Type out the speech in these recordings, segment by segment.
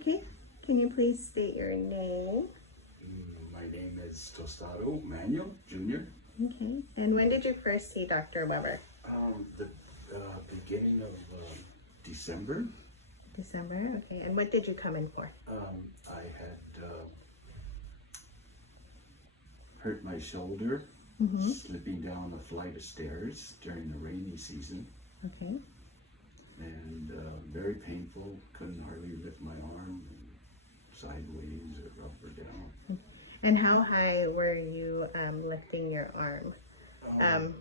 Okay. Can you please state your name? My name is Tostado Manuel Jr. Okay. And when did you first see Dr. Weber? The beginning of December. December. Okay. And what did you come in for? I had hurt my shoulder slipping down a flight of stairs during the rainy season, Okay. and very painful. Couldn't hardly lift my arm sideways or up or down. And how high were you lifting your arm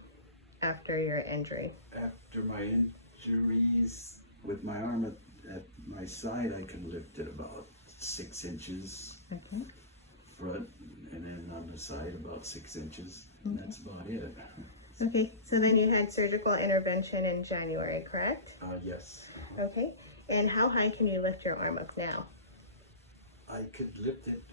after your injury? After my injuries, with my arm at my side, I can lift it about 6 inches Okay. front, and then on the side about 6 inches. And that's about it. Okay. So then you had surgical intervention in January, correct? Yes. Okay. And how high can you lift your arm up now? I could lift it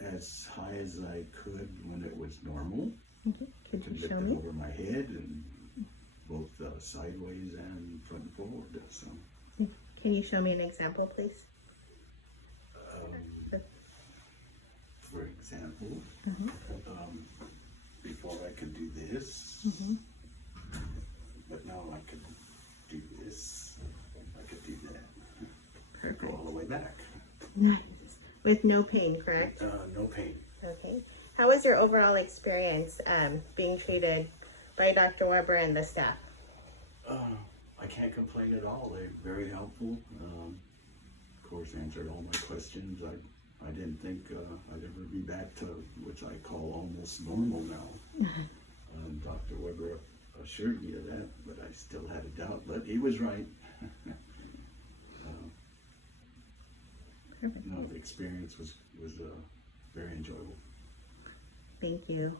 as high as I could when it was normal. Okay. Could Could you lift show it me? over my head and both sideways and front and forward. So, Can you show me an example, please? for example, before I could do this, but now I could do this. I could do that. I go all the way back. Nice. With no pain, correct? No pain. Okay. How was your overall experience being treated by Dr. Weber and the staff? I can't complain at all. They're very helpful. Of course, answered all my questions. I didn't think I'd ever be back to which I call almost normal now. Dr. Weber assured me of that, but I still had a doubt. But he was right. Perfect. No, the experience was very enjoyable. Thank you.